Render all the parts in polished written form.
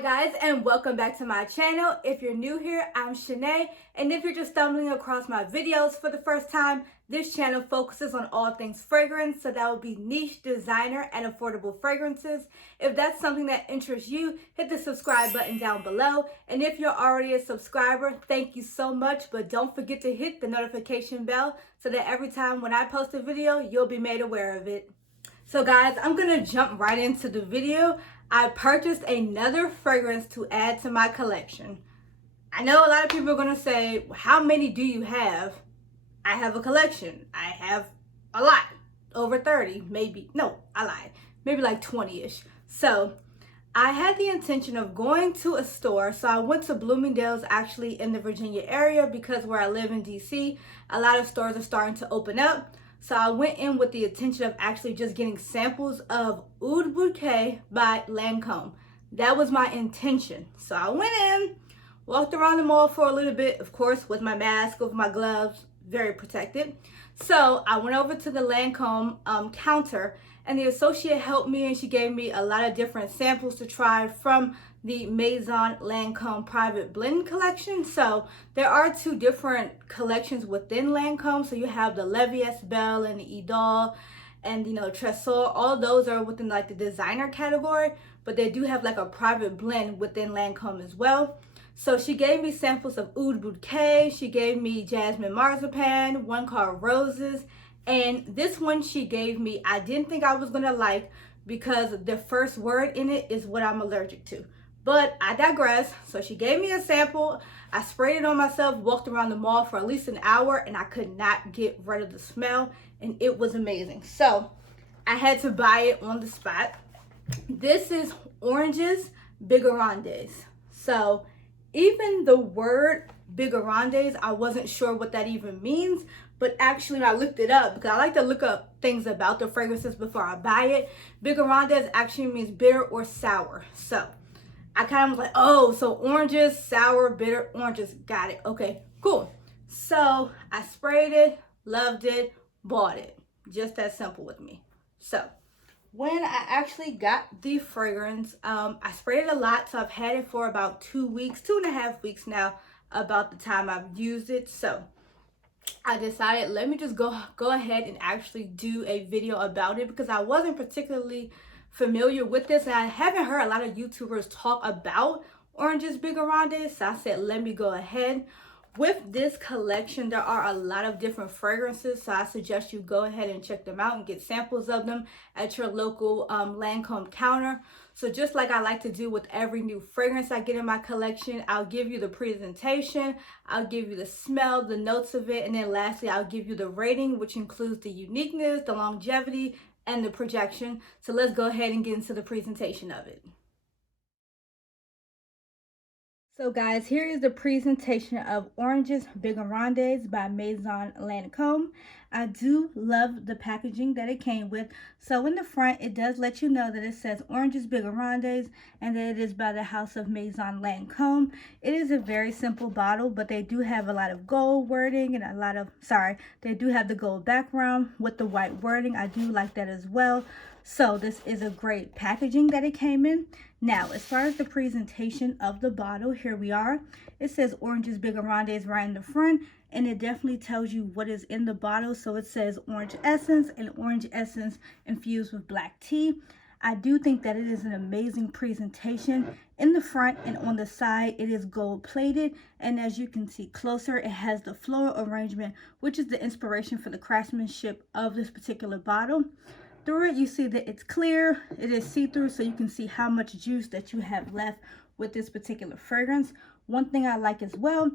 Hi guys, and welcome back to my channel. If you're new here, I'm Shanae, and if you're just stumbling across my videos for the first time, this channel focuses on all things fragrance, so that would be niche, designer, and affordable fragrances. If that's something that interests you, hit the subscribe button down below, and if you're already a subscriber, thank you so much, but don't forget to hit the notification bell so that every time when I post a video, you'll be made aware of it. So guys, I'm gonna jump right into the video. I purchased another fragrance to add to my collection. I know a lot of people are gonna say, well, how many do you have? I have a collection. I have a lot, over 30, maybe. No, I lied. Maybe like 20-ish. So I had the intention of going to a store. So I went to Bloomingdale's, actually in the Virginia area, because where I live in DC, a lot of stores are starting to open up. So I went in with the intention of actually just getting samples of Oud Bouquet by Lancome. That was my intention. So I went in, walked around the mall for a little bit, of course, with my mask, with my gloves, very protected. So I went over to the Lancome counter, and the associate helped me, and she gave me a lot of different samples to try from the Maison Lancome Private Blend collection. So there are two different collections within Lancome. So you have the Levias Belle and the Idole and Tresor. All those are within like the designer category, but they do have like a private blend within Lancome as well. So she gave me samples of Oud Bouquet, she gave me Jasmine Marzipan, one called Roses, and this one she gave me, I didn't think I was gonna like because the first word in it is what I'm allergic to. But I digress. So she gave me a sample. I sprayed it on myself, walked around the mall for at least an hour, and I could not get rid of the smell, and it was amazing. So I had to buy it on the spot. This is Oranges Bigarades. So even the word Bigarades, I wasn't sure what that even means, but actually I looked it up because I like to look up things about the fragrances before I buy it. Bigarades actually means bitter or sour. So I kind of was like, oh, so oranges, sour, bitter, oranges. Got it. Okay, cool. So I sprayed it, loved it, bought it. Just that simple with me. So when I actually got the fragrance, I sprayed it a lot. So I've had it for about 2 weeks, 2.5 weeks now, about the time I've used it. So I decided, let me just go ahead and actually do a video about it because I wasn't particularly familiar with this, and I haven't heard a lot of YouTubers talk about Oranges Bigarades. So I said, let me go ahead. With this collection, there are a lot of different fragrances, so I suggest you go ahead and check them out and get samples of them at your local Lancome counter. So just like I like to do with every new fragrance I get in my collection, I'll give you the presentation, I'll give you the smell, the notes of it, and then lastly, I'll give you the rating, which includes the uniqueness, the longevity, and the projection. So let's go ahead and get into the presentation of it. So guys, here is the presentation of Oranges Bigarades by Maison Lancome. I do love the packaging that it came with. So in the front, it does let you know that it says Oranges Bigarades and that it is by the house of Maison Lancome. It is a very simple bottle, but they do have a lot of gold wording and a lot of, they do have the gold background with the white wording. I do like that as well. So this is a great packaging that it came in. Now, as far as the presentation of the bottle, here we are. It says Oranges Bigarades right in the front, and it definitely tells you what is in the bottle. So it says orange essence and orange essence infused with black tea. I do think that it is an amazing presentation. In the front and on the side, it is gold plated, and as you can see closer, it has the floral arrangement, which is the inspiration for the craftsmanship of this particular bottle. Through it, you see that it's clear, it is see-through, so you can see how much juice that you have left with this particular fragrance. One thing I like as well,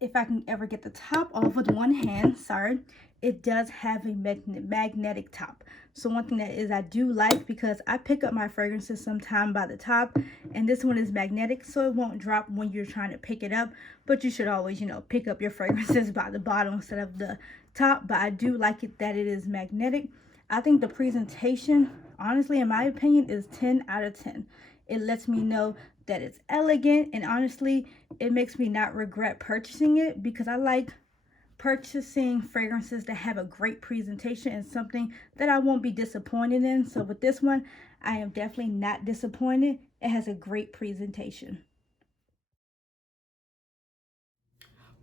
if I can ever get the top off with one hand, it does have a magnetic top. So one thing that is I do like, because I pick up my fragrances sometime by the top, and this one is magnetic, so it won't drop when you're trying to pick it up, but you should always, pick up your fragrances by the bottom instead of the top. But I do like it that it is magnetic. I think the presentation, honestly, in my opinion, is 10 out of 10. It lets me know that it's elegant, and honestly, it makes me not regret purchasing it because I like purchasing fragrances that have a great presentation and something that I won't be disappointed in. So with this one, I am definitely not disappointed. It has a great presentation.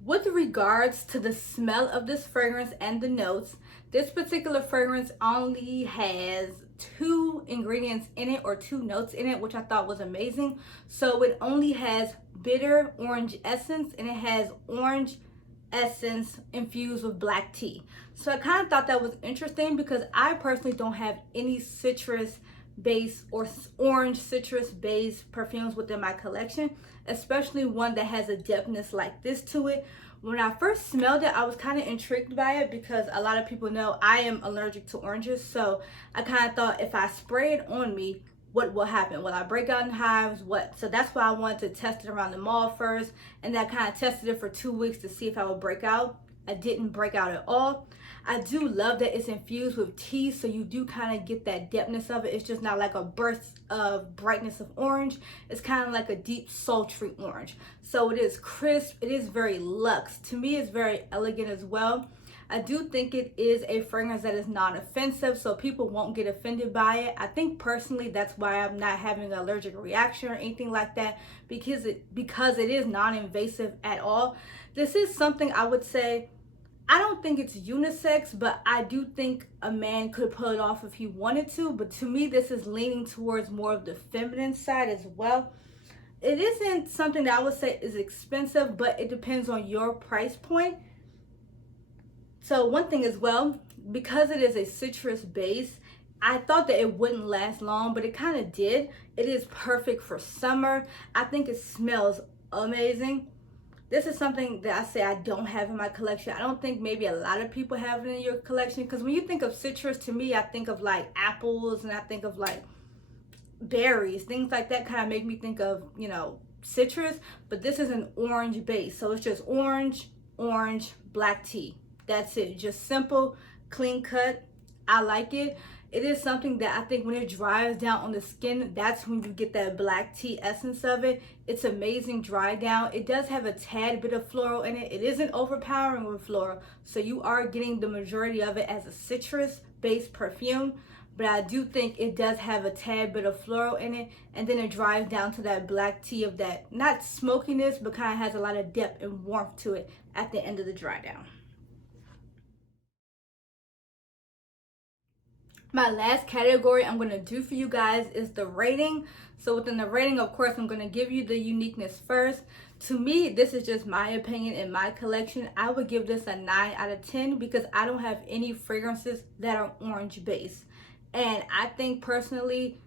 With regards to the smell of this fragrance and the notes, this particular fragrance only has two ingredients in it, or two notes in it, which I thought was amazing. So it only has bitter orange essence, and it has orange essence infused with black tea. So I kind of thought that was interesting because I personally don't have any citrus based or orange citrus based perfumes within my collection, especially one that has a depthness like this to it. When I first smelled it, I was kind of intrigued by it because a lot of people know I am allergic to oranges. So I kind of thought, if I spray it on me, what will happen? Will I break out in hives? What? So that's why I wanted to test it around the mall first, and then I kind of tested it for 2 weeks to see if I would break out. I didn't break out at all. I do love that it's infused with tea, so you do kind of get that depthness of it. It's just not like a burst of brightness of orange. It's kind of like a deep sultry orange. So it is crisp. It is very luxe. To me, it's very elegant as well. I do think it is a fragrance that is non-offensive, so people won't get offended by it. I think personally that's why I'm not having an allergic reaction or anything like that, because it is non-invasive at all. This is something I would say, I don't think it's unisex, but I do think a man could pull it off if he wanted to. But to me, this is leaning towards more of the feminine side as well. It isn't something that I would say is expensive, but it depends on your price point. So one thing as well, because it is a citrus base, I thought that it wouldn't last long, but it kind of did. It is perfect for summer. I think it smells amazing. This is something that I say I don't have in my collection. I don't think maybe a lot of people have it in your collection, because when you think of citrus, to me, I think of like apples, and I think of like berries, things like that kind of make me think of, citrus. But this is an orange base, so it's just orange, black tea. That's it. Just simple, clean cut. I like it. It is something that I think when it dries down on the skin, that's when you get that black tea essence of it. It's amazing dry down. It does have a tad bit of floral in it. It isn't overpowering with floral, so you are getting the majority of it as a citrus-based perfume. But I do think it does have a tad bit of floral in it, and then it dries down to that black tea of that, not smokiness, but kind of has a lot of depth and warmth to it at the end of the dry down. My last category I'm going to do for you guys is the rating. So within the rating, of course, I'm going to give you the uniqueness first. To me, this is just my opinion in my collection. I would give this a 9 out of 10 because I don't have any fragrances that are orange based. And I think personally,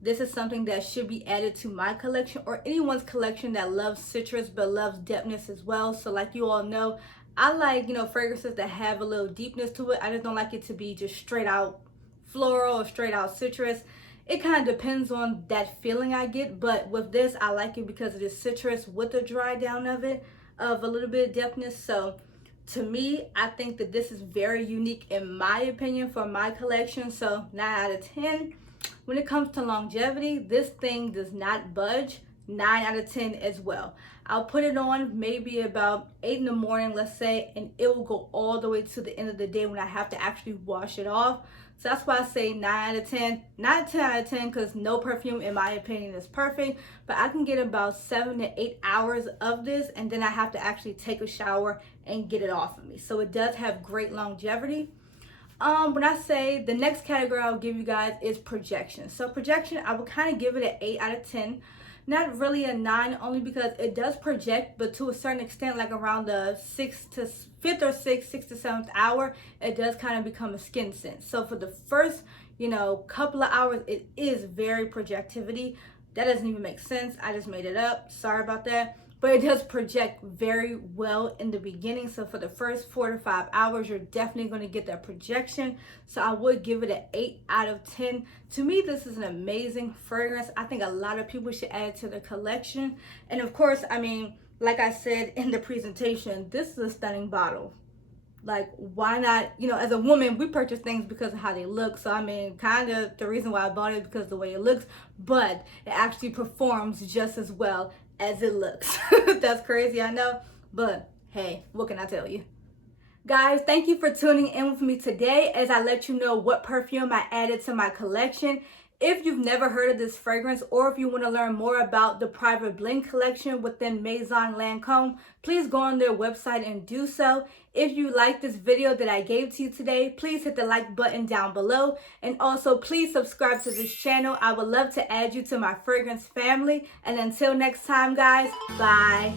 this is something that should be added to my collection, or anyone's collection that loves citrus but loves depthness as well. So like you all know, I like, fragrances that have a little deepness to it. I just don't like it to be just straight out floral or straight out citrus. It kind of depends on that feeling I get, but with this, I like it because it is citrus with a dry down of it, of a little bit of depthness. So to me, I think that this is very unique in my opinion for my collection. So 9 out of 10. When it comes to longevity, this thing does not budge. 9 out of 10 as well. I'll put it on maybe about 8 in the morning, let's say, and it will go all the way to the end of the day when I have to actually wash it off. So that's why I say 9 out of 10. Not 10 out of 10 because no perfume, in my opinion, is perfect. But I can get about 7 to 8 hours of this, and then I have to actually take a shower and get it off of me. So it does have great longevity. When I say the next category I'll give you guys is projection. So projection, I would kind of give it an 8 out of 10. Not really a 9, only because it does project, but to a certain extent, like around the 5th or 6th to 7th hour, it does kind of become a skin scent. So for the first, couple of hours, it is very projectivity. That doesn't even make sense. I just made it up. Sorry about that. But it does project very well in the beginning. So for the first 4 to 5 hours, you're definitely going to get that projection. So I would give it an 8 out of 10. To me, this is an amazing fragrance. I think a lot of people should add it to their collection. And of course, like I said in the presentation, this is a stunning bottle. Like, why not? As a woman, we purchase things because of how they look. So kind of the reason why I bought it is because of the way it looks, but it actually performs just as well as it looks. That's crazy, I know, but hey, what can I tell you? Guys, thank you for tuning in with me today as I let you know what perfume I added to my collection. If you've never heard of this fragrance, or if you want to learn more about the private blend collection within Maison Lancôme, please go on their website and do so. If you like this video that I gave to you today, please hit the like button down below. And also please subscribe to this channel. I would love to add you to my fragrance family. And until next time, guys, bye.